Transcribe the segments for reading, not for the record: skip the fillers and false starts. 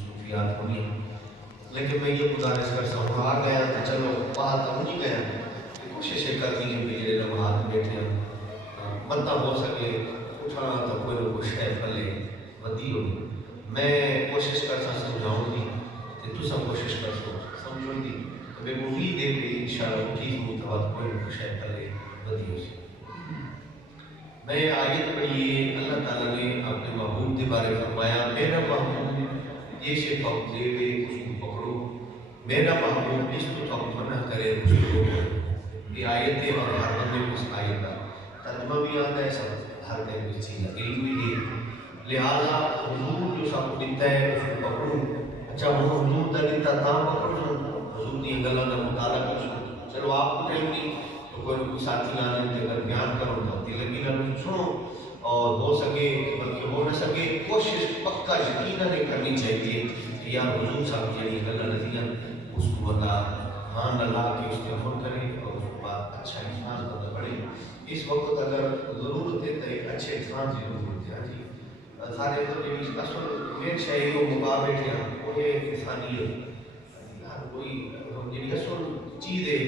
مصروفیات ہونی ہیں، لیکن میں یہ گزارش کر سکتا ہوں آ گیا تو چلو باہر تو نہیں گیا، کوششیں کرنی ہے کہ جڑے باہر بیٹھے ہیں بندہ ہو سکے اٹھنا تو کوئی نہ کوئی شے پلے ودی ہوگی. میں کوشش کرتا سمجھاؤں گی کہ تو سب کوشش کر سو سمجھوں گی کہ امید ہے کہ انشاءاللہ ٹھیک متوات کوئی نہ کوئی شے پلے ودی ہو سی. میں آیت پڑھی ہے اللہ تعالیٰ نے اپنے محبوب کے بارے فرمایا میرا محبوب یہ شے پاک دے دے اس کو پکڑو، میرا محبوب اس کو تم منع کرے اس کو روکو. یہ آیت ہے اور ہر بندے کو اس آیت کا ترجمہ بھی آتا ہے، سب ہر دن کی چیز علم بھی ہے. لہذا حضور جو سب کو دیتا ہے اس کو پکڑو. اچھا وہ حضور کا دیتا تھا پکڑو، حضور کی گلوں کا مطالعہ کرو. چلو آپ کو ٹائم نہیں تو کوئی نہ کوئی ساتھی آنے کے اگر بیان کرو تو دل لگی نہ سنو، اور ہو سکے بلکہ ہو نہ سکے کوشش پکا یقیناً کرنی چاہیے کہ یار حضور صاحب جڑی گلاں نتیجہ اس کو بندہ مان نہ لا کے اس کے عمل کرے اور اس کے بعد اچھا انسان بندہ بڑھے. اس وقت اگر ضرورت ہے تو ایک اچھے انسان کی ضرورت ہے. جی سارے تو جی اصل مین شاعری کو مقابلے ہیں وہ ہے انسانیت. ہر کوئی جی اصل چیز ہے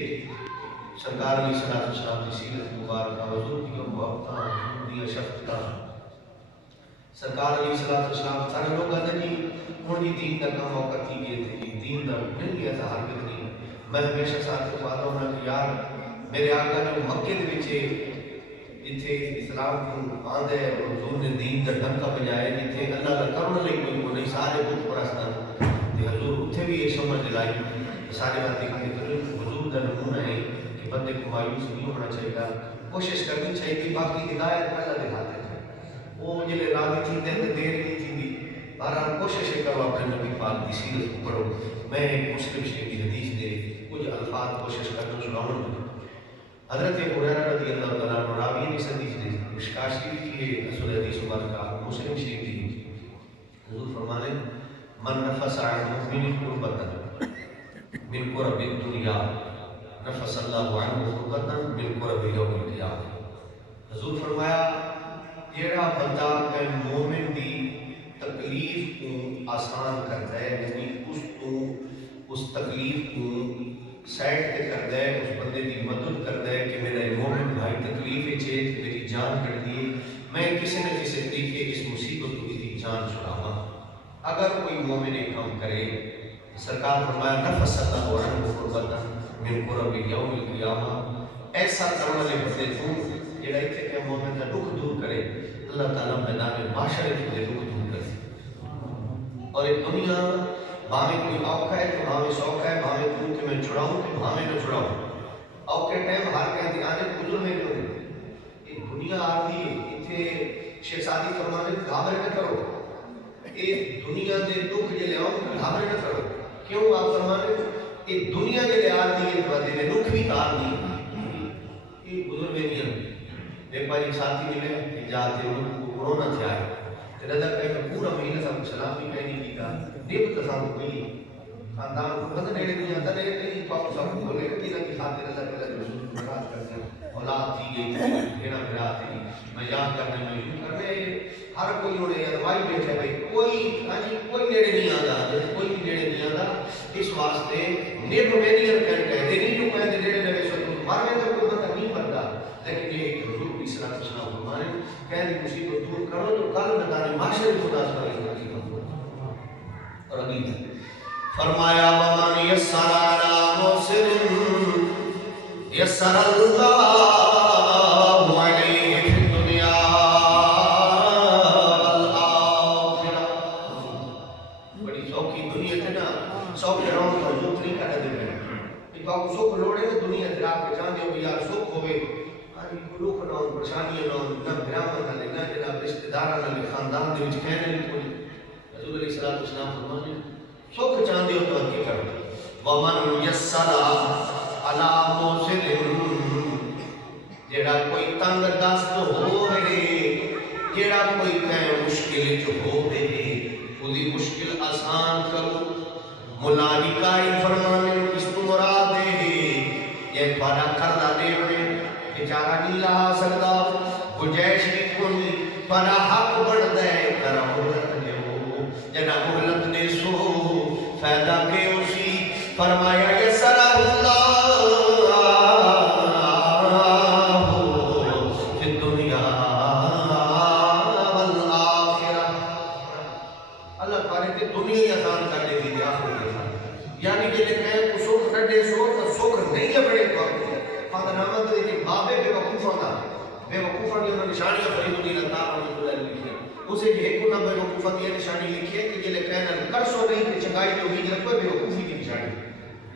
سرکار علیہ السلام کی سیرت مبارکہ حضور کی محبتاں حضور کی شفقتاں. سرکار علیہ السلام سارے لوگ آتے جی ہوں جی دین کا کام وہ کرتی گئے تھے جی دین کا نہیں گیا تھا حرکت نہیں. میں ہمیشہ ساتھ کو پاتا ہوں کہ یار میرے آقا جو مکے دے وچ جتھے اسلام کو آندا ہے اور حضور نے دین کا ڈنکا بجایا جتھے اللہ کا کرن لئی کوئی کو نہیں سارے بت پرست تے حضور اتھے بھی یہ سمجھ دلائی سارے باتیں کہ حضور کا نمونہ ہے کہ بندے کو مایوس نہیں ہونا چاہیے، کوشش کرنی چاہیے. باقی ہدایت پہلا دکھاتے ہیں وہ جلے راضی تھی دیر نہیں تھی. بہرحال کوشش کرو اپنے نبی پاک کی سیرت کو پڑھو. میں ایک مسلم شریف کی حدیث دے کچھ الفاظ کوشش کرنا سناؤں. حضرت ہریرہ رضی اللہ تعالیٰ عنہ راوی نے حدیث دی مشکاہ شریف کی اصل حدیث مبارکہ مسلم شریف کی. حضور فرمانے من نفس عن مؤمن قربة من قرب الدنیا نفس اللہ عنہ قربة من قرب یوم القیامہ. حضور فرمایا جیڑا بندہ کہ مومن دی تکلیف کو آسان کرتا ہے یعنی اس تکلیف کو سائڈ پہ کرتا ہے اس بندے کی مدد کرتا ہے کہ میرا مومن بھائی تکلیف ہے چیز میری جان کٹ دی میں کسی نہ کسی طریقے اس مصیبت کو کی جان چھڑاواں. اگر کوئی مومن ایک کام کرے سرکار فرمایا نفس اللہ عنہ قربۃ من قرب یوم القیامہ ایسا کرنے والے بندے کو جڑا ایتھے کہ مومن کا دکھ دور کرے اللہ تعالیٰ میدان معاشرے کے دکھ دور کرے. اور ایک دنیا بھاوے کوئی اوکھا ہے تو بھاوے سوکھا ہے بھاوے تو کہ میں چھڑاؤں کہ بھاوے نہ چھڑاؤں اوکھے ٹائم ہر کہیں آنے گزر میں کیوں نہیں. ایک دنیا آتی ہے اتنے شہزادی فرمانے گھابرے نہ کرو ایک دنیا دے دکھ جلے آؤ گھابرے نہ کرو. کیوں آپ فرمانے ایک دنیا جلے آتی ہے تو دے دکھ بھی تار دی یہ گزر میں نہیں ہے. ایک بار ایک ساتھی ملے کہ جاتے ان کو کورونا تھے آئے رضا کہے کہ پورا مہینہ سب سلام بھی کہیں نہیں کیتا نیب تصاوت کوئی خاندان کو پتہ نیڑے نہیں آتا نیڑے نہیں تو آپ سب کو بولے کہ تیرہ کی خاطر رضا کہے کہ رسول کو مراد کرتے ہیں اولاد تھی گئی بھیڑا بھیڑا تھی میں یاد کرنے میں یوں کرنے ہر کوئی انہیں اروائی بیٹھے بھائی کوئی نیڑے نہیں آتا کوئی بھی نیڑے نہیں آتا. اس واسطے نیب میں نہیں کہتے نہیں جو کہتے نیڑے نوے سو مارنے تو کوئی بندہ نہیں بنتا لیکن یہ حضور کی صلاح والسلام فرمانے کہنے مصیبت دور کرو تو کل میدان معاشرے خدا سے اور اگلی فرمایا ومن یسر علی موسر یسر اللہ علیہ فی الدنیا والآخرہ. بڑی سوکھی دنیا تھے نا سوکھ رہوں تو حضور نہیں کہہ دے رہے تو آپ سوکھ لوڑے نا دنیا تھے آپ کے چاندے ہو یار سوکھ ہوئے لوگ نہ پریشانی نہ برامہ نہ جناب رشتہ دار نہ خاندان دے وچ کہنے نہیں کوئی. حضور علیہ الصلوۃ والسلام فرمانے سکھ چاندے ہو تو کیا کرو ومن یسر علی موسر جڑا کوئی تنگ دست ہوے جڑا کوئی کہیں مشکل جو ہوے اودی مشکل آسان کرو. ملائکہ فرمانے اس کو مراد ہے یہ بڑا کرنا دے بیچارہ نہیں لا سکتا گنجائش بھی کونی پر حق بڑھ دے کرم رکھ دیو جنا مہلت دے سو فائدہ کے اسی فرمایا یسرہ اللہ فی الدنیا والآخرہ اللہ تعالیٰ کے دنیا ہی آسان کر دے دی آخرت یعنی کہ کہیں کو سکھ نڈے سو تو سکھ نہیں لبڑے تو فاتح نامت دے کہ بابے بے وقوفہ دا بے وقوفہ دی انہوں نشانیاں فرید الدین اللہ رحمت اللہ لکھی اسے جو ایک نہ بے وقوفہ دی نشانی لکھی ہے کہ یہ کہنا کر سو نہیں کہ چنگائی جو ہی جب کوئی بے وقوفی کی نشانی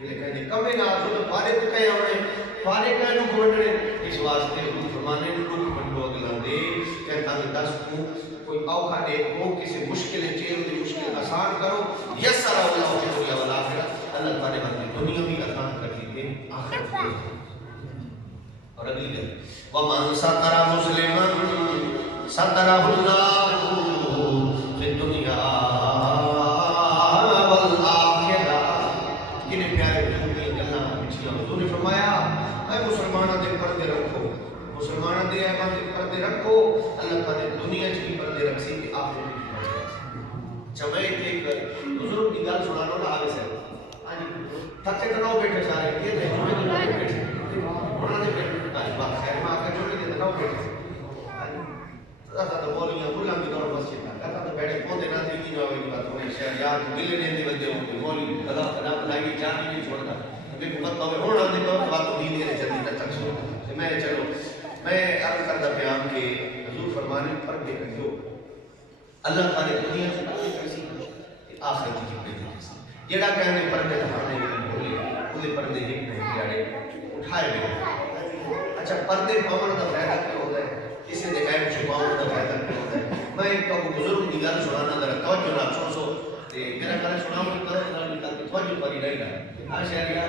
یہ کہنے کمیں نہ آسو تو پارے تو کہیں ہونے پارے کہیں نو کھوڑنے اس واسطے حضور فرمانے نو بندو اگلا دے کہتا ہے دس کو کوئی اوکھا دے کو کسی مشکل چیز دی مشکل آسان کرو یسر اللہ کی دنیا والآخرہ اللہ تعالیٰ نے دنیا بھی آسان کر دی دے آخرت بھی اور اگلی گل وَمَنْ سَتَرَ مُسْلِمًا سَتَرَهُ اللَّهُ فِي الدُّنْيَا وَالْآخِرَةِ کتنے پیارے حضور کی گلاں پچھلی حضور نے فرمایا اے مسلمانوں دے پردے رکھو مسلمانوں دے ایمان دے پردے رکھو اللہ تعالیٰ دنیا چ بھی پردے رکھ سی کہ آخرت بھی پردے رکھ جب میں ایک بزرگ کی گل سنانا نہ آگے سے تھکے تو نہ بیٹھے سارے یہ نہیں میں تو بیٹھے انہوں نے بات خیر میں آکر جو نہیں دیتا نہ بیٹھے تھا تو مولیاں بھولا بھی دور مسجد تھا کہتا تو بیٹھے کون دینا تھی کی جوابی کی بات ہوئی شہر یار ملے نہیں دے بندے ہوں گے مولی خدا خدا بلائی جان ہی نہیں چھوڑتا میں کو پتہ ہوئے ہونا دے تو بات ہوئی نہیں رہے جلدی تک سو میں چلو میں عرض کردہ بیان کے حضور فرمانے پر دے کر جو اللہ تعالی دنیا سے کافی کرسی آخر کی جبری دیسی جیڑا کہنے پردے دھانے بھولے انہیں پردے ایک نہیں جاڑے اٹھائے بھی اچھا پردے پاؤں دا فائدہ کیا ہوتا ہے کسی نے کہا مجھے پاؤں دا فائدہ کیا ہوتا ہے میں ایک بزرگ کی گل سنانا ذرا توجہ نہ چھوڑ سو میرا گھر سناؤں تو کرو نکال کے توجہ پری رہی گا ہاں شہریہ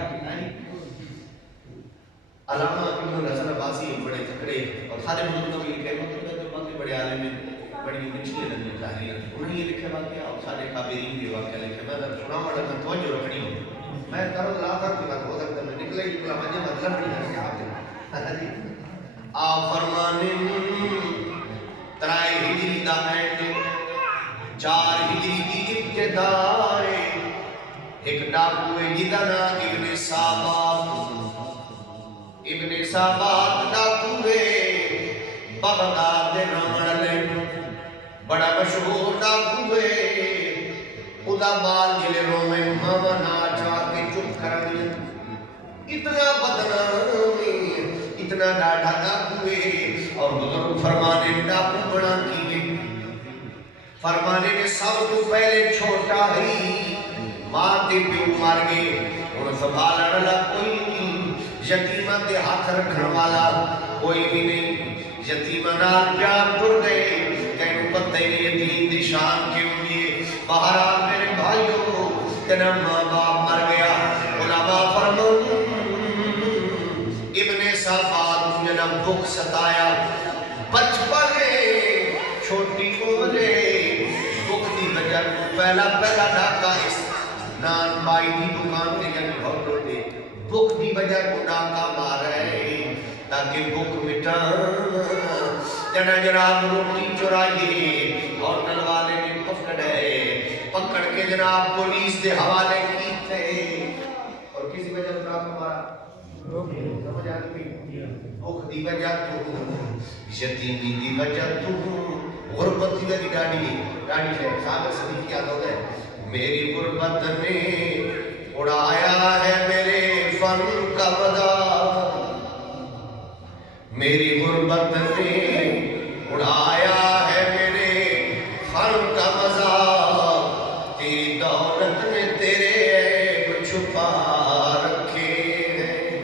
علامہ ابن حسن عباسی بڑے تکڑے اور سارے بزرگوں کی لکھے مطلب جو باقی بڑے عالم ہیں بڑی نچلی لگنے تحریر انہوں نے یہ لکھے واقعہ اور سارے کابرین کے واقعہ لکھے میں اگر سناؤں والا میں توجہ رکھنی ہوں میں کرو لا تھا کہ بات ہو سکتا میں نکلے ہی نکلا مجھے مطلب نہیں ہے کہ آپ فرمانے ترائے ہجری دا اینڈ 4 ہجری کی ابتدائے ایک ڈاکوے جدا نا ابن سابات ڈاکوے بغداد دے نامن لے بڑا مشہور ڈاکوے خدا بال جلے رومے ماما نا چاہ کے چپ کرنی اتنا بدنامی اتنا ڈاڑھا ڈاکوے اور بزرگ فرمانے ڈاکو بنا کیے فرمانے نے سب تو پہلے چھوٹا ہی ماتے پیو مار گئے انہوں سنبھالا نہ کوئی نہیں یتیمہ دے ہاتھ رکھن والا کوئی بھی نہیں یتیمہ نال پیار ٹر گئے کہنو پتہ ہی نہیں یتیم دی شان کیوں دیئے بہرحال میرے بھائیوں تیرا ماں باپ مر گیا علماء فرمان ابن صاحبات مجھے نہ بھوک ستایا بچپنے چھوٹی عمرے بھوک دی وجہ پہلا ڈاکہ اس نان بائی دی دکان دے جنگ بھوک ہوتے بھوک دی وجہ کو ڈاکہ مار رہے تاکہ بھوک مٹان جنہ جناب روٹی چرائیے اور نلوالے نے پکڑ کے جناب پولیس دے حوالے کی تھے اور کسی وجہ کو ڈاکہ مارا سمجھ آدمی بھوک دی وجہ تو یتیمی دی وجہ تو غربت دی وجہ ڈاڑی ہے سابق صدیق یاد ہو گئے میری غربت نے اڑایا ہے میرے فن کا مزہ میری غربت نے اڑایا ہے میرے فن کا مزہ تیری دولت نے تیرے عیب چھپا رکھے ہیں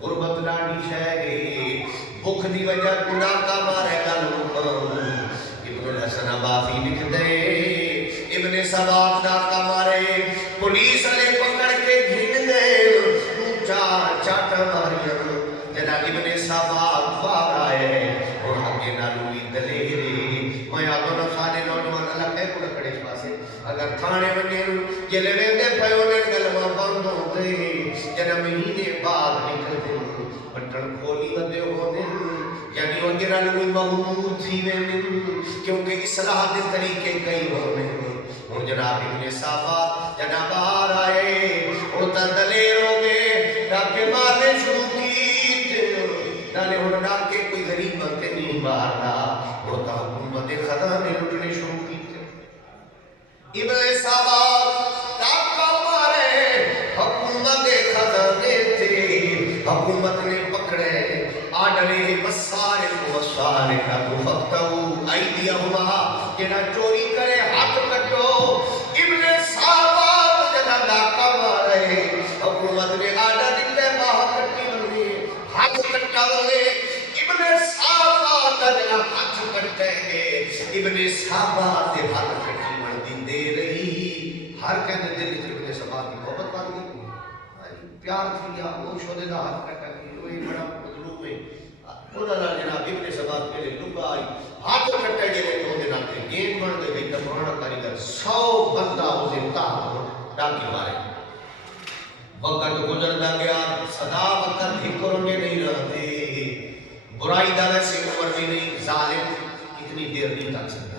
غربت ڈاڑی شہری بھوک دی وجہ گناہ کا مارے گا لوگ ابن حسن عباسی لکھ دے ابن سبات ڈاکہ مارے پولیس علیہ پکڑ کے گھن دے چار چاٹا ماریا جنا ابن سبات بار آئے اور آگے نالوی دلیرے میں آدھو نفسانے نوجوان اللہ کہے کو رکھڑے اس پاسے اگر تھانے بنے جلے ویندے پیونے گلمہ بند ہوتے جنا مہینے بعد نکل دے بٹن کھولی ودے ہونے یعنی وہ جنا نو مغمور تھی ویندن کیونکہ اصلاح دے طریقے کئی ہونے ہن جناب ابن صافات جناب باہر آئے او تا دلیر ہو گئے ڈاکے مارنے شروع کیت ڈالے ہن ڈاکے کوئی غریب بندے نہیں مارنا او تا حکومت خزانے لٹنے شروع کیت ابن صافات ڈاکا مارے حکومت خزانے تھے حکومت نے پکڑے آڈلے مسارق و سارقہ تو فقتو ایدیہما جنہ چوری کرے ہاتھ کٹو ابن صافات جنہ ڈاکا مارے حکومت نے آڈا دیتے باہر کٹی بنے ہاتھ کٹا بنے ابن صافات جنہ ہاتھ کٹے گے ابن صافات ہاتھ کٹی بن دے رہی ہر کہنے دل ابن صافات کی محبت بات نہیں پیار کیا وہ شودے دا ہاتھ کٹا کی وہی بڑا مظلوم ہے انہاں جناب ابن صافات پہلے لبا آئی ہاتھ کٹے گئے تو دے ناتے گیم بن دے گئی دمانا کاریگر 100 بندہ اسے تاہم ڈاکی مارے وقت گزرتا گیا صدا وقت ہکروں کے نہیں رہتے برائی دا ویسے عمر بھی نہیں ظالم اتنی دیر نہیں تک سکتا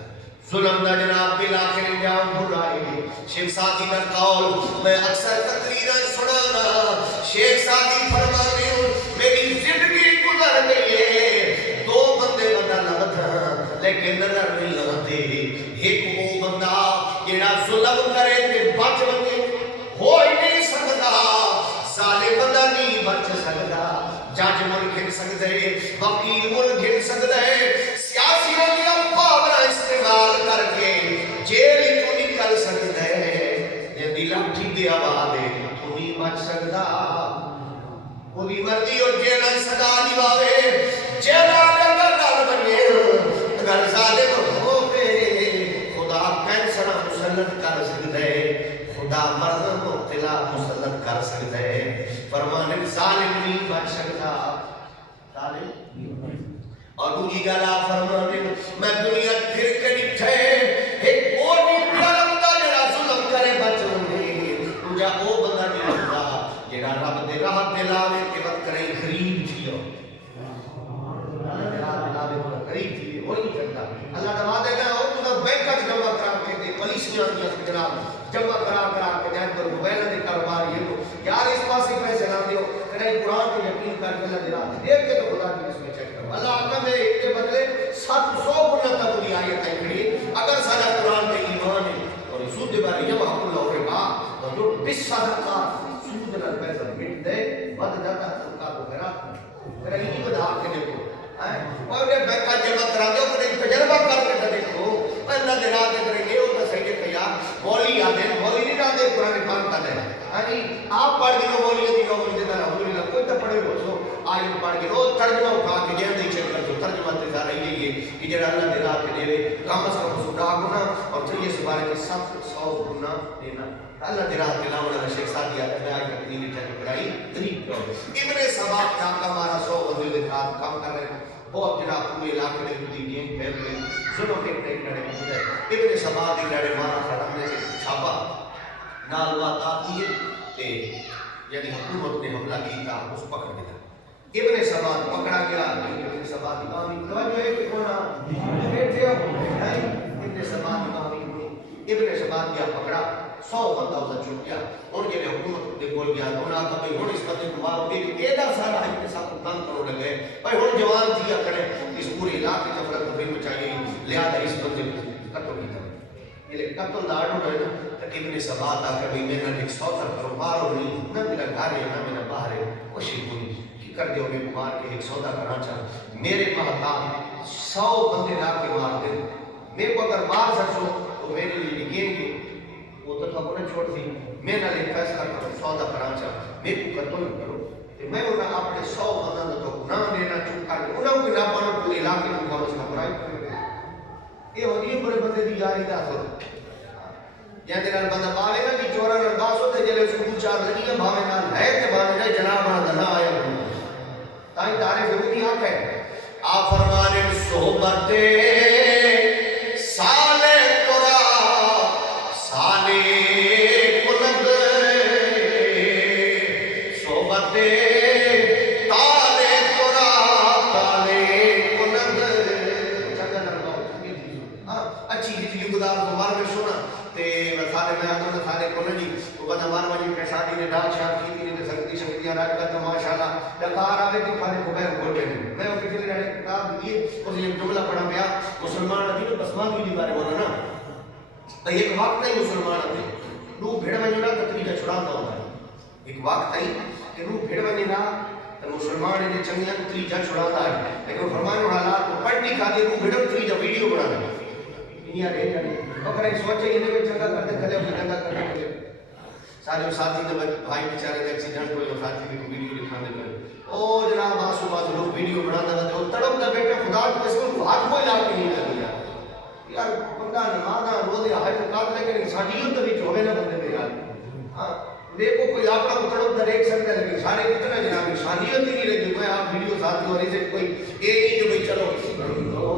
ظلم دا جناب بالآخر انجام برائے شیخ سادی کا قول میں اکثر تقریریں سنانا شیخ سادی فرمانے میری زندگی گزر گئی ہے 2 بندے بندہ لگتا لیکن نظر نہیں لگتے ایک وہ بندہ جیڑا ظلم کرے تے بچ بندے ہو ہی نہیں سکتا ظالم بندہ نہیں بچ سکتا جج مل گھن سکتے وکیل مل گھن سکتے سیاسی نے پاور استعمال کر کے جیل تو نکل سکتا ہے یہ دل اٹھی دیا بادے تو نہیں بچ سکتا وہ بھی مرضی اور جیل سزا نبھاوے جیل اگر ڈال بنے اگر ظالم ہو گئے خدا کینسر مسلط کر سکتا ہے خدا مرض مبتلا مسلط کر سکتا ہے فرمانے ظالم نہیں بچ سکتا ظالم اور دوجی گالا فرمانے میں دنیا پھر کے نٹھے ایک اور نیپیا لگتا جڑا ظلم کرے بچنے تجھا او بندہ نہیں ہوتا جڑا رب دے راہ دلاوے کے وقت کرے غریب تھیو غریب تھی وہ نہیں کرتا اللہ دعا دے گا اور تجھا بینکہ جمع کرا کے دے پولیسیاں دیا جناب جمع کرا کے جائے پر موبائل دے کاروبار یہ تو یار اس پاس ہی پیسے نہ دیو کرے قرآن کو یقین کر کے اللہ دلا دیکھ کے تو خدا کی اس میں چیک کرو اللہ آقا میں ایک کے بدلے 700 گنا تک دی آیت ہے کھڑی اگر سارا قرآن پہ ایمان ہے اور سود بارے جب حق اللہ کے بعد تو جو 20 صدقہ سود نہ پیسہ مٹ دے بد جاتا صدقہ تو خیرات کرے یہ بدا کے دیکھو اور یہ بیکا جمع کرا دے اور تجربہ کر کے دیکھو اللہ دے راہ دے کرے یہ ہوتا صحیح کہ یا مولی آدھے مولی نہیں آدھے قرآن پاک کا دے آپ پڑھ گئے مولی دی نوکری دیتا الحمدللہ کوئی تو پڑھے ہو سو آیت پڑھ گئے وہ ترجمہ اٹھا کے جہاں دی چیک کر دو ترجمہ تے جا رہی ہے کہ جڑا اللہ دے راہ کے دے کم از کم سوڈا گنا اور پھر یہ سبارے کے 700 گنا دینا اللہ دے راہ کے لاؤنا شیخ ساتھ دیا کہ آج تک نہیں چاہتے پڑھائی غریب کرو ابن صافات کا ہمارا 100 بندے دے کام کر رہے ہیں بہت جناب پورے علاقے میں دی گیم پھیل گئی ظلم کے ٹیک لڑے ہوتے ہیں ابن صافات کے لڑے مارا خرم نے چھاپا نال بات آتی ہے کہ یعنی حکومت نے حملہ کیا اس پکڑ دیا ابن صافات پکڑا گیا ابن صافات امامی توجہ ہے کہ کونا بیٹھے ہو ابن صافات امامی ابن صافات کیا پکڑا 100 بندہ اسے چھوٹ گیا ان کے حکومت نے بول گیا انہوں نے کہا ہن اس بندے کو مارو گے کہ ایڈا سارا ابن صافات تنگ کرو لگے بھائی ہن جوان تھیا کرے اس پورے علاقے کا فرق بھی مچائیے لہذا اس بندے کو قتل کیا یہ قتل داڑو ہے نا کہ ابن صافات آ کر بھی میرا ایک سوتر کرو مارو نہیں نہ میرا گھر ہے نہ میرا باہر ہے کوشش ہوئی کہ کر دیو گے مار کے ایک سودا کرنا چاہ میرے محتاب 100 بندے لا کے مار دے میرے کو اگر مار سکو تو میرے لیے لکھیں گے وہ تو تھا نے چھوڑ دی میں نہ لے فیصلہ کرو سودا کرنا چاہ میرے کو قتل نہ کرو کہ میں انہاں اپنے 100 بندوں تو گناہ دینا چپ کر کے انہوں کو نہ پڑھو پورے علاقے میں کورس کا برائی کرے یہ ہوتی ہے بڑے بندے دی جاری دا حاصل جہاں دنال بندہ باوے نا کہ چورا نرداس ہوتے جلے اس کو چار لگی ہے باوے نال ہے کہ باوے نال جناب آنا دنا آیا ہوں تاہی تعریف ہوتی حق ہے آپ فرمانے صحبت سالے قرآ سالے قلد صحبت تالے قرآ تالے قلد تو مار میں سونا تے سارے میں آتا ہوں سارے کو جی وہ بندہ مار وجی کے شادی نے ڈال شاد کی تھی تے سنگتی شکتیاں راج کا تو ماشاءاللہ ڈکار آوے تو کھانے کو بہر کھول گئے میں وہ کسی نے کتاب دی اس یہ جملہ پڑھا پیا مسلمان ابھی تو بسمان کی بارے ہونا نا تو ایک وقت نہیں مسلمان ابھی نو بھیڑ میں نہ تکلیف چھڑاتا ہوتا ہے ایک وقت نہیں کہ نو بھیڑ میں نہ تو مسلمان نے چنگیاں تکلیف چھڑاتا ہے لیکن فرمان حالات کو پڑھنی کھاتے نو بھیڑ تکلیف ویڈیو بنا دے دنیا رہ جانے اگر ایک سوچے یہ نہیں چنگا کرتے کھلے اپنے چنگا کرنے کے لیے سارے ساتھی نے بھائی بیچارے کا ایکسیڈنٹ ہوئے ساتھی کی ویڈیو دکھانے پر او جناب آسو لوگ ویڈیو بنانا تھا وہ تڑپ دا بیٹا خدا کو اس کو ہاتھ کو لا کے نہیں کر دیا یار بندہ نمازاں روزے حج کر لیکن انسانیت تو وچ ہوے نہ بندے دے یار ہاں دیکھو کوئی آپ کا تڑپ دا دیکھ سکتا ہے لیکن سارے کتنا جناب انسانیت ہی نہیں رہتی کوئی آپ ویڈیو ساتھ ہو رہی سے کوئی ایک ہی جو بھائی چلو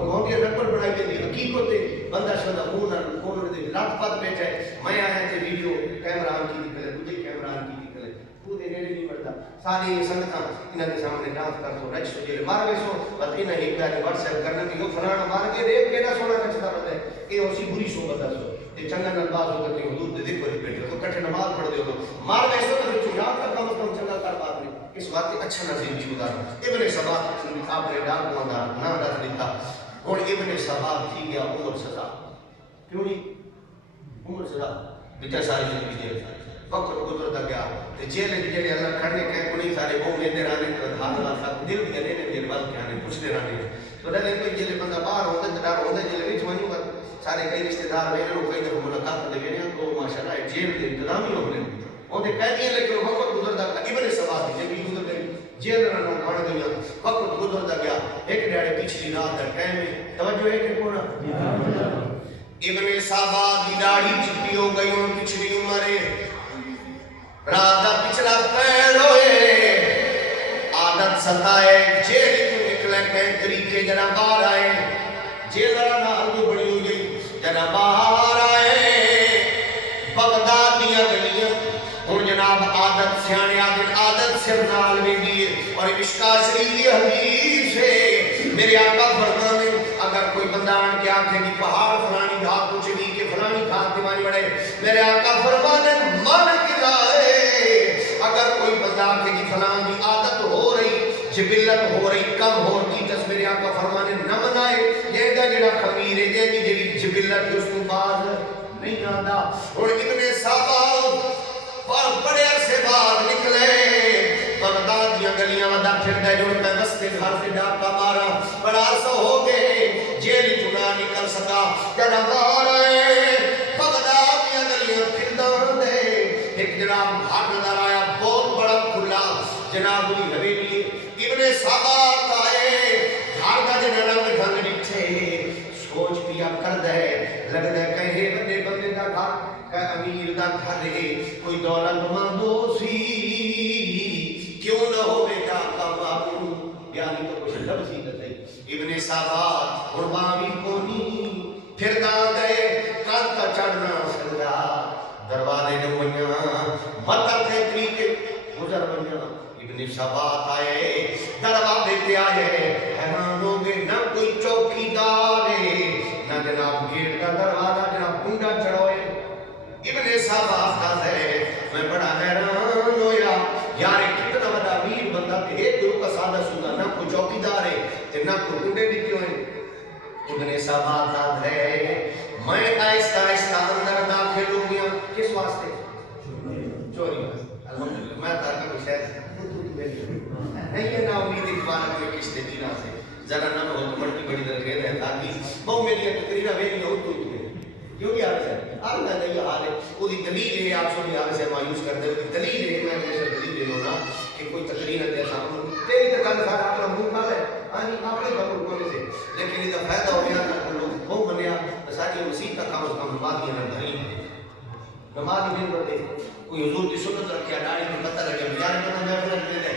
کون کے نقل بنائی دی حقیقت ہے بندہ شدہ کون دے رات پات بیٹھا ہے میں آیا تھے ویڈیو کیمرہ آن کی نکلے مجھے کیمرہ آن کی نکلے تو دے نیڑے نہیں پڑتا ساری سنگتاں انہاں دے سامنے ڈانس کر تو رچ سو جے مار ویسو بس انہاں ہی پیارے واٹس ایپ کرنا کہ وہ فلانا مار کے دیکھ کے نہ سونا نچدا بندہ ہے اے اسی بری صحبت دسو تے چنگا نماز ہو کرتے حضور دے ذکر ہی بیٹھے تو کٹھے نماز پڑھ دیو مار ویسو تو چناب کا کم کم چنگا کر بات نہیں اس بات کی اچھا نہ زندگی گزار ابن سبا آپ نے ڈاکو دا نام رکھ دیتا اور ابن سبا تھی گیا عمر سزا کیوں نہیں عمر سزا بیٹا ساری زندگی جیل وقت گزرتا گیا جیل جڑے اللہ کھڑنے کہ کو نہیں سارے وہ میں دے رانے کا ہاتھ لا سب دل بھی لینے دیر بعد کیا نے پوچھنے رانے تو لگے کوئی جیل بندہ باہر ہوندا تے ڈر ہوندا جیل وچ ونجو کر سارے کئی رشتہ دار ویلے لوگ کئی دفعہ ملاقات دے گئے تو ماشاءاللہ جیل دے انتظام ہی ہونے اون دے قیدی لیکن وقت گزرتا ابن سبا دی جنگی گزر گئی جیل نہ کھڑ گیا وقت گزرتا گیا ایک ڈیڑھ پچھلی رات دا ٹائم ہے توجہ ہے کہ کون ابن سبا دی داڑھی چپی ہو گئی اور پچھلی عمر ہے رات دا پچھلا پیر ہوئے عادت ستائے جیل تو نکلے کئی طریقے جنا باہر آئے جیل نال جو بڑی ہو گئی جنا باہر آئے بغداد دیا گلیاں ہن جناب عادت سیانے عادت سے نال بھی دیے اور مشکا شریف کی حدیث ہے میرے آقا فرمانے اگر کوئی بندہ آن کے آنکھیں کی پہاڑ فلانی گھات کچھ بھی کہ فلانی گھات دیوانی بڑھے میرے آقا فرمانے من کی لائے اگر کوئی بندہ آنکھیں کی فلان کی عادت ہو رہی جبلت ہو رہی کم ہو رہی جس میرے آقا فرمانے نہ منائے یہ دا جڑا خمیر ہے یہ جڑی جبلت جو اس کو باز نہیں آدھا اور ابن صاحب بڑے عرصے بعد نکلے بغداد دیا گلیاں ودا پھر دے جو پہ بستے گھر سے ڈاکا مارا بڑا عرصہ ہو گئے جیل چنا نکل سکا جڑا باہر آئے بغداد دیا گلیاں پھر دور دے ایک جناب گھر نظر آیا بہت بڑا کھلا جناب دی حویلی ابن صاحب آئے گھر کا جناب ڈھنگ ڈٹھے سوچ پیا کر دے لگ دے کہے بندے بندے دا گھر کہ امیر دا گھر ہے کوئی دولت مندو سی کیوں نہ ہو بیٹا کمابو یعنی تو کچھ لفظی نہ تھی ابن صاحب اور باوی کونی پھر دا دے کانتا چڑھنا سنگا دروازے جو بنیا مطر تھے طریقے گزر بنیا ابن صاحب آئے دروازے تے آئے حیران ہو گئے نہ کوئی چوکی دار ہے نہ جناب گیٹ کا دروازہ جناب کنڈا چڑھوئے ابن صاحب آتا ہے میں بڑا حیران ہویا یار کتنا بڑا امیر بندہ تے ایک دو کا سادہ سودا نہ کوئی چوکیدار ہے تے نہ کوئی کنڈے بھی کیوں ہیں ابن صاحب آتا ہے میں آہستہ آہستہ اندر داخل ہو گیا کس واسطے چوری واسطے الحمدللہ میں تاکہ کوئی شاید نہیں ہے نا امید اقبال میں کس دینا سے ذرا نہ ہو تو مرٹی بڑی درخیر ہے تاکہ وہ میری تقریرہ بھی نہیں ہو تو کیوں بھی آگے سے آپ کا یہ حال ہے وہ دی دلیل ہے آپ سو بھی آگے سے مایوس کر دے وہ دی دلیل ہے میں ہمیشہ دلیل دے لوں نا کہ کوئی تقریر دے سامنے تیری تکان سارا اپنا منہ کھا لے آنی آپ نے بابر کونے سے لیکن یہ تو فائدہ ہو گیا کہ لوگ وہ منیا ساری مسیح کا کام اس کا نماز یہ نہ دھری نماز ہی نہیں بڑھتے کوئی حضور کی سنت رکھیا داڑھی میں پتہ لگے یار پتہ میں اپنا دے دے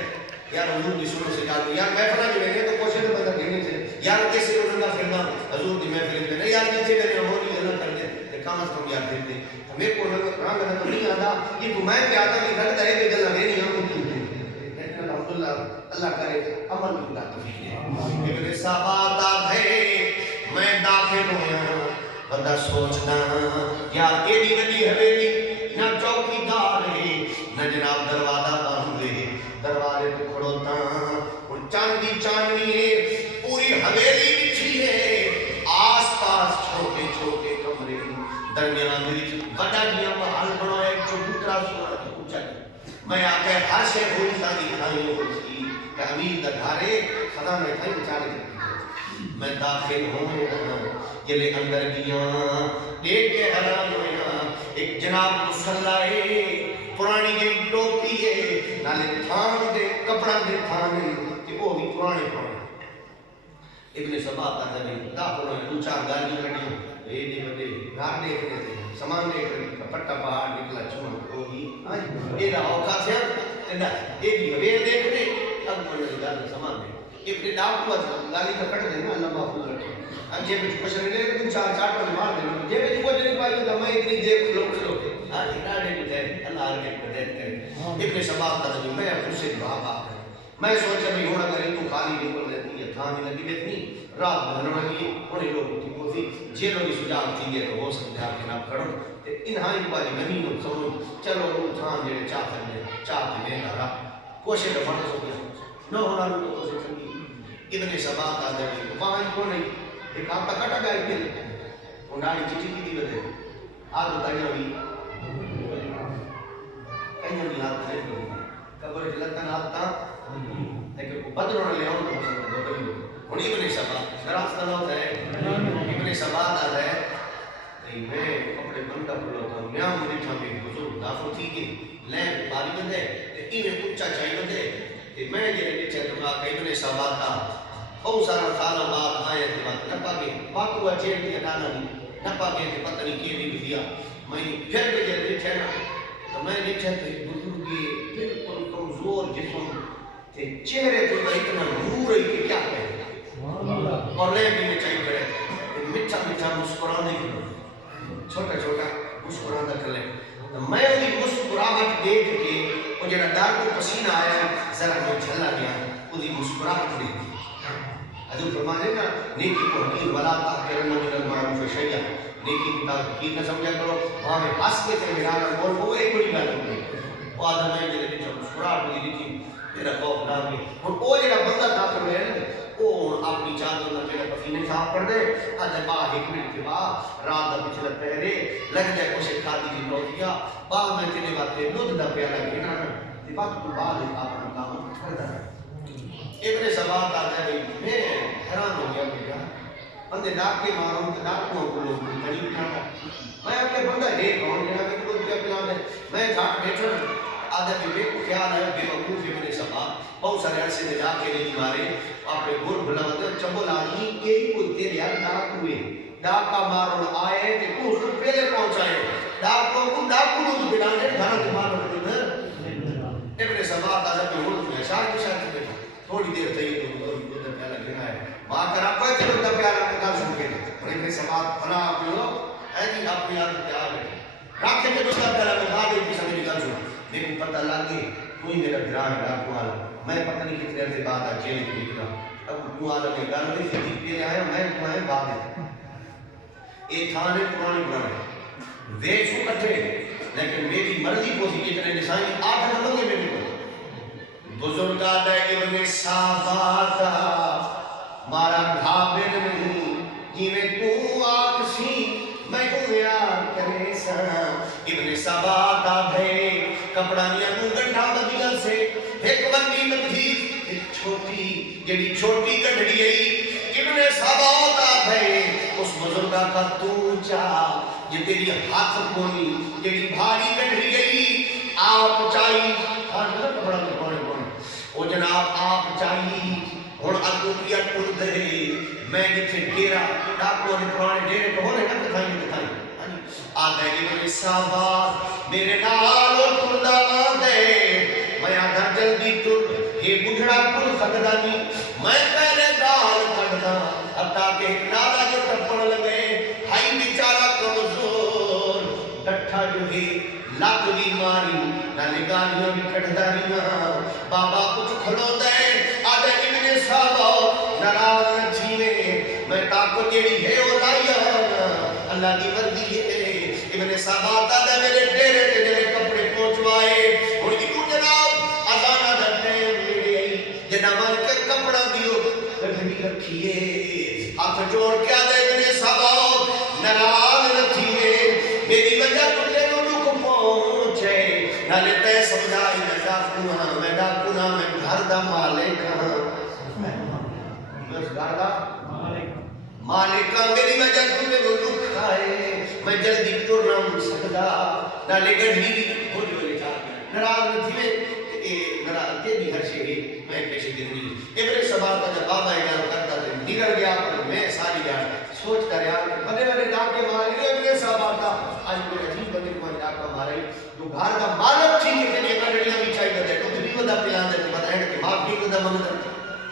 یار حضور کی سنت سے جاؤ یار میں اپنا جو ہے تو کوشش تو پتہ دینے سے یار کیسے روزہ پھرنا حضور دی محفل میں نہیں یار نیچے میرے ہو نہیں اللہ کر دے کام از کم یاد دے میرے کو رنگ تو نہیں آتا یہ تو میں کیا آتا کہ رکھتا ہے کہ گلا ہے نہیں ہم الحمدللہ اللہ کرے عمل بھی اللہ تو ابن صاحب آتا ہے میں داخل ہویا بندہ سوچنا یار ایڈی وڈی حویلی نہ چوکیدار ہے نہ جناب دروازہ بند ہے دروازے تو کھڑوتا اور چاندی چاندنی ہے پوری حویلی بچھی ہے آس پاس چھوٹے چھوٹے کمرے درمیان میں بڑا جیا محل بنایا ایک چبوترا سونا اونچا میں آ کے ہر شے ہوئی ساری کھائی ہوئی کہ امیر دا گھارے خدا میں کھائی چاڑے میں داخل ہوں جلے اندر گیا دیکھ کے حیران ہویا ایک جناب مصلی ہے پرانی جی ٹوپی ہے نالے تھان دے کپڑا دے تھان تے وہ بھی پرانے ابن سبا کا دے داخل ہوئے دو چار گاڑیاں کھڑی اے دی بندے گھر دیکھ رہے تھے سامان دیکھ رہے تھے پٹا پہاڑ نکلا چمن ہوگی اے دا اوقات ہے اے دی حویل دیکھ رہے اب میں گل سامان دے ابن ڈاکو گالی کا کٹ دینا اللہ محفوظ رکھے اب جیب میں کچھ نہیں لے تم چار چار پر مار دینا جیب میں کچھ نہیں پائی تو میں اتنی جیب کھلو کھلو آج ڈاڑے بھی تھے اللہ آگے مدد کرے ابن سباب کا دبی میں خود سے دعا پاک کرے میں سوچا بھی ہونا کریں تو خالی نکل رہتی ہے تھانی لگی دیکھنی رات بھرنا لگی انہیں لوگوں کی ہوتی جیلوں کی سجاو تھی تو ہو سکتے آپ جناب کرو انہائی باری نمی ہو سنو چلو وہ تھان جیڑے چاہتے میں گھرا کوشش رفانا سو گیا نہ ہونا رو تو کوشش چلی ابن سبا کا دبی وہاں کو نہیں ایک آپ کا کٹا گیا اتنے انہائی چیچی کی دی بدے آدھو کہیں ہوئی کہیں ہوئی ہاتھ نہیں ہوئی قبر جلتن آتا لیکن بدروں نے لے آؤں تو پسند ہے دوبری ہوئی انہی ابن سبا دراستہ نہ ہوتا ہے ابن سبا آتا ہے کہ میں اپنے بندہ بلوتا ہوں میں مجھے چھاپے بزرگ دافو تھی کہ لین باری بندے انہیں اچھا چاہی بندے کہ میں جنہیں نیچے دماغ کہ ابن سبا تھا بہت سارا سالہ بعد آئے تھے بات نہ پاکے باقوا جیل کے نانا دی نہ پاکے کہ پتہ نہیں کی بھی دیا میں پھر بھی جب نیچے نا تو میں نیچے تو بزرگی بالکل کمزور جسم تے چہرے تو اتنا نور ہے کہ کیا کہے اور لے بھی میں چاہیے کرے مٹھا مٹھا مسکرانے کی چھوٹا چھوٹا مسکرانا کر لے میں انہی مسکراہٹ دیکھ کے وہ جنہا دار کو پسینہ آیا ذرا میں جھلا گیا انہی مسکراہٹ دیکھ کے حضور فرمانے نا نیکی کو حقیر ولا تحقرن من المعروف شیئا نیکی کی تحقیر نہ سمجھا کرو وہاں میں ہس کے تھے میرانا بول وہ ایک بڑی بات ہوئی وہ آدھا میں جنہا نیچا مسکراہٹ ہوئی دیکھی میرا خوف نہ بھی اور وہ جنہا بندہ داخل ہوئے ہیں وہ اپنی چاندوں میں میرے پسینے صاف کر دے آدھا باہ ایک منٹ کے بعد رات دا پچھلا پہرے لگ جائے کچھ کھادی کی روٹیا باہ میں تینے باتے دودھ دا پیالہ گھنا نا وقت کو بعد اپنا کام کر دا ابن سبا کا ہے میں حیران ہو گیا بیٹا بندے ڈاک کے ماروں تو ڈاکوں کو لوگ کھڑی بٹھانا میں آپ کے بندہ ہے کون جنہا میں کو کیا پلان ہے میں جھاٹ بیٹھا آدھا بے کو خیال ہے بے وقوف ابن سبا بہت سارے عرصے میں جا کے نہیں مارے آپ نے گھر بھلا ہوتا ہے چبول آدمی ایک کو تیرے یار ڈاک ہوئے ڈاک کا مارون آئے کہ تو اس کو پہلے پہنچائے ڈاک کو لوگ بڑھانے گھرہ کے مارون ابن سبا آدھا بے گھر میں شاید بیٹھا تھوڑی دیر تھئی تو دودھ پیالہ گھنا ہے ماں کر آپ کوئی دودھ پیالہ نکال سن کے اور ابن سبا بنا آپ لوگ ایسی اپنی عادت تیار بیٹھے راکھے کے دودھ پیالہ میں بعد ایک کسی میں نکال سن لیکن پتہ لگے کوئی میرا گران ڈاکو والا میں پتہ نہیں کتنے عرصے بعد آ جیل کے نکلا اب کیوں والا نے گل نہیں تھی پہ آیا میں تمہیں بعد ہے ایک تھانے پرانے ویسو کٹھے لیکن میری مرضی کو تھی اتنے نسائی آٹھ نہ لگے میرے کو بزرگا دے ابن ساباتا مارا گھابر نہیں جیویں تو آکسی میں امیار کرے سا ابن ساباتا دے کپڑا نیا نو گنڈا بدیل سے ایک بندی مدھی ایک چھوٹی جڑی چھوٹی گنڈی گئی ابن ساباتا دے اس بزرگا کا تو چاہ یہ تیری ہاتھ کونی جڑی بھاری گنڈی گئی آپ چاہی کپڑا میں پانے او جناب آپ چاہیے اور اگو کیا ٹر دے میں جتھے ڈیرا ڈاکو نے پرانے ڈیرے تو ہونے نہ دکھائی آدھے کہ میرے صاحبات میرے نال ٹر دا آدھے میں آدھا جلدی ٹر یہ بڑھڑا ٹر سکتا نہیں میں پہلے گال کٹدا اب تاکہ ایک نالا جو ٹپڑ لگے ہائی بیچارہ کمزور ڈٹھا جو ہے لاکھ دی ماری نالے گالیاں بھی کٹدا رہیاں بابا کچھ کھلو دے آدھے ابن صاحب ناراض نہ چھینے میں طاقت جیڑی ہے او لایا اللہ دی مرضی ہے ابن سباتا دے میرے ڈیرے تے میرے کپڑے پہنچوائے ہن کیوں جناب اذان دا ٹائم میرے جناب کے کپڑا دیو گھڑی رکھیے ہاتھ جوڑ کے دے ابن سبا ناراض رکھیے میری وجہ تو تینوں دکھ پہنچے نالے تے سمجھائی میں ڈاکونا میں گھر دا مالک ہاں مالکہ میری وجہ تمہیں وہ دکھ آئے میں جلدی تو رم سکتا نہ لے گڑھی ہولی ہولی چاہتا نراز میں تھی میں نراز کے بھی ہر شہی میں پیشی دنگی ابن سبا کا جب بابا اعلان کرتا تھا نگر گیا پر میں ساری جان سوچتا رہا بنے بنے ڈاکے مارے ابن سبا کا آج کوئی عجیب بندے کو ڈاکہ مارے جو گھر کا مالک تھی کہ تیری اگر لڑیاں بھی چاہیے دے تو بھی ودا پلان دے بتائیں کہ باپ بھی ودا منظر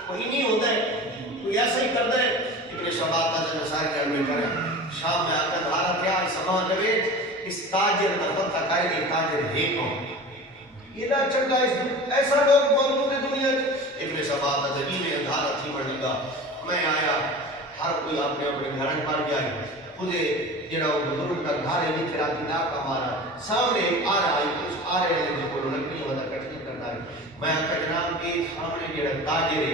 کوئی نہیں ہوتا ہے کوئی ایسا ہی کرتا ہے ابن سبا کا جب سارے جان میں کریں شام میں آقا دھارا کیا سمان لگے اس تاجر کا پتہ کائے گئی تاجر ہے کون یہ نہ چنگا ایسا لوگ موجود ہے دنیا ابن سبا کا زمین میں اندھارا تھی مرنے کا میں آیا ہر کوئی اپنے اپنے گھرن پر گیا خودے جڑا وہ بزرگ کا گھر ہے نیچے راتی ڈاکہ مارا سامنے آ رہا ہے کچھ آ رہے ہیں جو کو لکڑی ہوتا کٹنی کرتا ہے میں آقا جناب کے سامنے جڑا تاجر ہے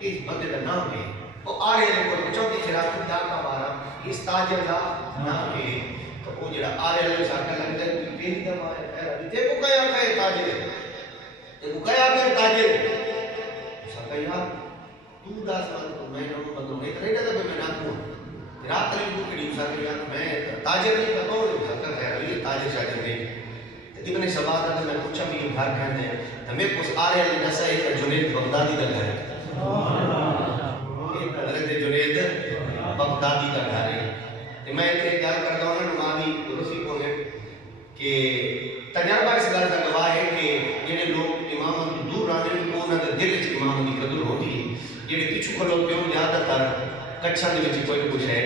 اس بندے کا نام ہے وہ آ رہے ہیں کوئی چوکی سے راتی ڈاکہ مارا اس تاجر کا نام ہے تو وہ جڑا آ رہے ہیں ساکر لگتا ہے کہ پیری دم آئے خیر دیکھو کیا کہے تاجر ہے دیکھو کیا کہے تاجر ساکر یار تو دا سوال تو میں نمو بدوں نہیں کرے گا میں نہ کون رات علی کو کڑی ساکر یار میں تاجر نہیں کرتا ہوں ساکر خیر یہ تاجر شاکر نہیں ابن سبا کا میں پوچھا بھی یہ گھر کہنے ہیں ہمیں کچھ آ رہے ہیں جیسا ایک جنید بغدادی کا گھر ہے ایک حضرت جنید بغدادی کا گھر ہے میں ایک گل کرتا ہوں نا نمازی درستی کو ہے کہ تجربہ اس گل کا گواہ ہے کہ جڑے لوگ امام کی دور آنے کو انہوں نے دل وچ امام کی قدر ہوتی ہے جڑے پیچھے کھلوتے ہوں زیادہ تر کچھا دے وچ کوئی کچھ ہے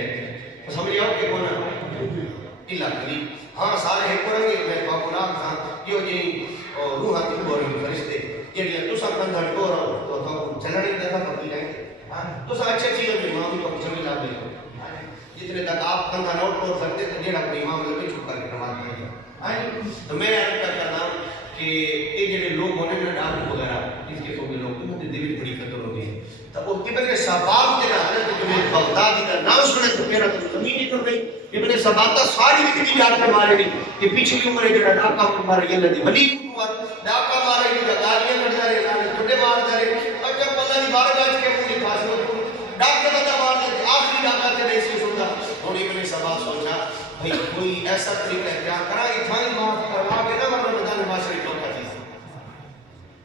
سمجھ آؤ کہ کون الا کلی ہاں سارے ایک کو رنگے میں پاکولاب تھا یہ جی روح کی بورے فرشتے جڑے تو سب کندھڑ کو رہو تو چلنے دیتا پکی رہے تو سب اچھے چیزیں بھی امام کو سمجھ لا دے جتنے تک آپ کندھا نوٹ کر سکتے تو جڑا کوئی امام لگے چھپ کر کے نماز پڑھے تو میں عرض کرتا ہوں کہ یہ جڑے لوگ ہونے نا ڈاکو وغیرہ اس کے سو کے لوگ انہوں نے دل بڑی قدر ہوتی ہے تو وہ ابن سبا کے حضرت جنید بغدادی کا نام سنے تو میرا تو زمین ہی کر گئی ابن سبا کا ساری زندگی یاد میں مارے نہیں کہ پچھلی عمر جڑا ڈاکا مارے اللہ دی ولی حکومت ڈاکا مارے جو گالیاں کٹدا رہے نال ٹھڈے ماردا رہے اور جب اللہ دی بارگاہ کے منہ نہیں خاص ڈاکے بندہ ماردا آخری ڈاکا تے نہیں سی سندا ہن ابن سبا سوچا بھئی کوئی ایسا طریقہ اختیار کرا کہ تھائی معاف کروا کے نہ ورنہ میدان معاشرے ٹوکا چیز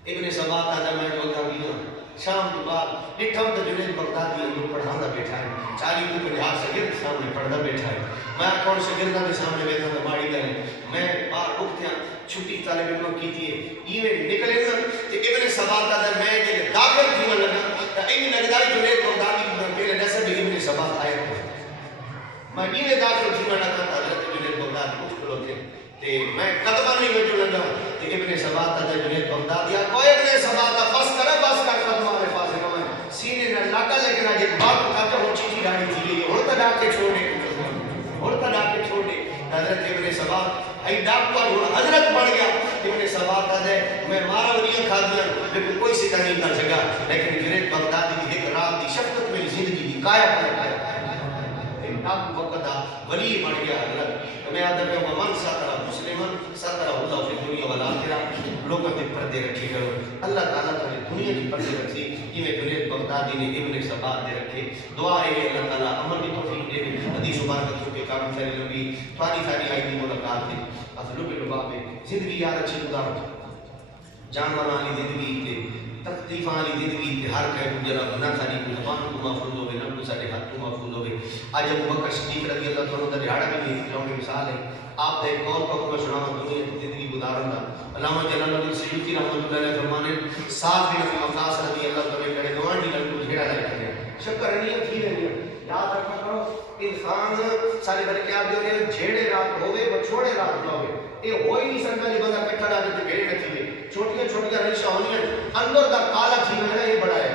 ابن سبا کا میں بولتا بھی ہوں شام کے بعد ڈٹھم تو جنید بغدادی اندر پڑھانا بیٹھا ہے 40 کو 50 شاگرد سامنے پڑھنا بیٹھا ہے میں کون شاگرداں کے سامنے بیٹھا تو ماڑی کریں میں باہر اٹھتیاں چھٹی طالب علم کی تھی ایویں نکلے نا تے ابن سبا کا میں جے داخل تھی لگا تے این لگدا جنید بغدادی کو پہلے جیسے بھی ابن سبا آیا میں ایویں داخل تھی لگا حضرت جنید بغدادی اٹھ کھلوتے تے میں قدمہ نہیں وجو لگا تے ابن سبا کا جنید بغدادی کوئی ابن سبا کا بس کر قدمہ میرے پاس نہ سینے نہ لگا لیکن اج بات کا تو چیزی گاڑی تھی اور تدا کے چھوڑے حضرت ابن سبا ای ڈاکو حضرت بن گیا ابن سبا کا دے میں مارا وریاں کھا دیا لیکن کوئی سکا نہیں کر سکا لیکن جنید بغدادی کی ایک رات دی شفقت میری زندگی کی کایا ڈاکو وقت ولی بن گیا حضرت میں آدھا کہ من ساترہ مسلمان ساترہ اللہ فی دنیا والآخرہ لوگوں کے پردے رکھے کرو اللہ تعالیٰ تعالیٰ دنیا کی پردے رکھی کہ جنید بغدادی نے ابن سبا دے رکھے دعا ہے اللہ تعالیٰ عمل کی توفیق دے حدیث مبارکہ کے کام ساری لمبی ساری آئی دی ملاقات ہے اصلوں کے لباب ہے زندگی یار اچھی گزارو جانور والی زندگی تے تکلیف والی زندگی تے ہر کہیں جرا بنا ساری کو زبان کو محفوظ ہوئے نبو سارے ہاتھ کو محفوظ ہوئے آج ابو بکر صدیق رضی اللہ تعالیٰ کا دہاڑا بھی نہیں جاؤں گے مثال ہے آپ نے قول کو میں سناوا دنیا کی زندگی گزارن دا علامہ جلال الدین سیوطی رحمۃ اللہ علیہ فرمانے ساتھ دن ابی وقاص رضی اللہ تعالیٰ کرے دوان دی لڑکو جھیڑا لائے کرے شکر نہیں تھی رہی یاد رکھا کرو انسان سارے بڑے کیا دے رہے جھیڑے رات ہوئے بچھوڑے رات نہ ہوئے یہ ہو ہی نہیں سکتا جی بندہ کٹھا ڈالے تو بھیڑے نہ تھی چھوٹیاں ریشہ ہونی ہیں اندر دا کالا تھی ہوئے یہ بڑا ہے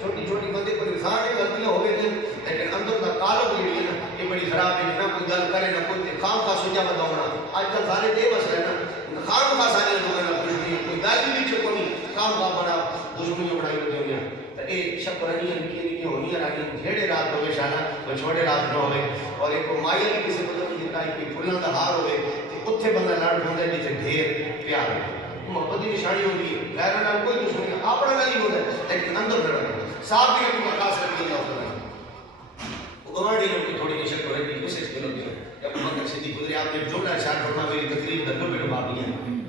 چھوٹی چھوٹی بندے کو انسان کی غلطیاں ہوئے لیکن اندر دا کالا بھی ہے یہ بڑی بڑی خراب ہے نہ کوئی گل کرے نہ کوئی خام خاص سوچا بتاؤنا آج کل سارے دے مسئلہ ہے نا خام خاص سارے لوگوں نے دشمنی کوئی گل بھی نہیں کو نہیں خام خاص بڑا دشمنی بڑائی ہوتی ہوئی تو یہ شکرانی نکی ہونی رانی جھیڑے رات ہوئے شانہ وہ چھوڑے رات نہ ہوئے اور ایک مائیا بھی کسی کو نہیں دیتا ہے کہ پھولوں کا ہار ہوئے کہ اتھے بندہ لڑ ہوتا ہے جیسے ڈھیر پیار ہوئے محبت کی نشانی ہوگی غیرہ نال کوئی دشمنی اپنا نہیں ہوتا ہے لیکن اندر لڑنا صاحب بھی اپنی مقاصد رکھی جاؤ گوارڈی نے کوئی تھوڑی نشک ہو رہی تھی اسے کلو دیا جب مکر صدیق گزرے آپ نے جوڑا اشار فرما میری تقریب در لو میرے باپ ہے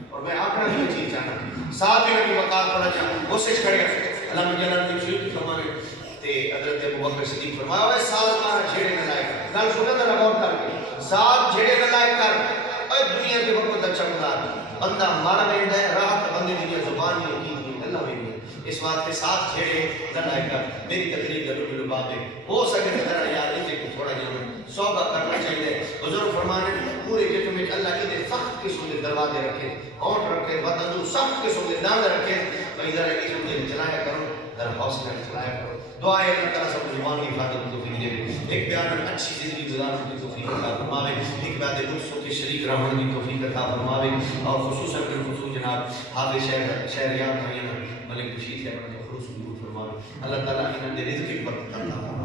اور میں آخرا بھی چیز چاہنا صاحب بھی نبی وقار پڑھا جاؤں کوشش کرے اللہ میں جلال کی شریف کی فرمانے تے حضرت ابو بکر صدیق فرمایا ہوئے سال مارا جھیڑے نہ لائے کر گل سنا تھا غور کر کے سال جھیڑے نہ لائے کر اے دنیا کے وقت اچھا گزار بندہ مارا نہیں ہے راحت بندے کی زبان میں یقین نہیں اللہ میں اس بات کے ساتھ جھیڑے نہ لائے کر میری تقریر در لو بات ہے ہو سکے تو ذرا یاد ہے کہ تھوڑا جانا صحبہ کرنا چاہیے بزرگ فرمانے پورے جسم میں اللہ کے سخت قسم کے دروازے رکھے ہونٹ رکھے بدن سخت قسم کے داند رکھے کہیں ذرا قسم کے چلایا کرو ذرا حوصلہ چلایا کرو دعائیں اللہ تعالیٰ سب زبان کی حفاظت کو توفیق دے ایک بیان اچھی زندگی گزارنے کی توفیق عطا فرماوے ایک بیان دوستوں کے شریک رہنے کی توفیق عطا فرماوے اور خصوصاً بالخصوص جناب حافظ شہریار بھائیوں ملک بشیر صاحب نے خلوص قبول فرماوے اللہ تعالیٰ انہاں دے رزق کی برکت عطا فرماوے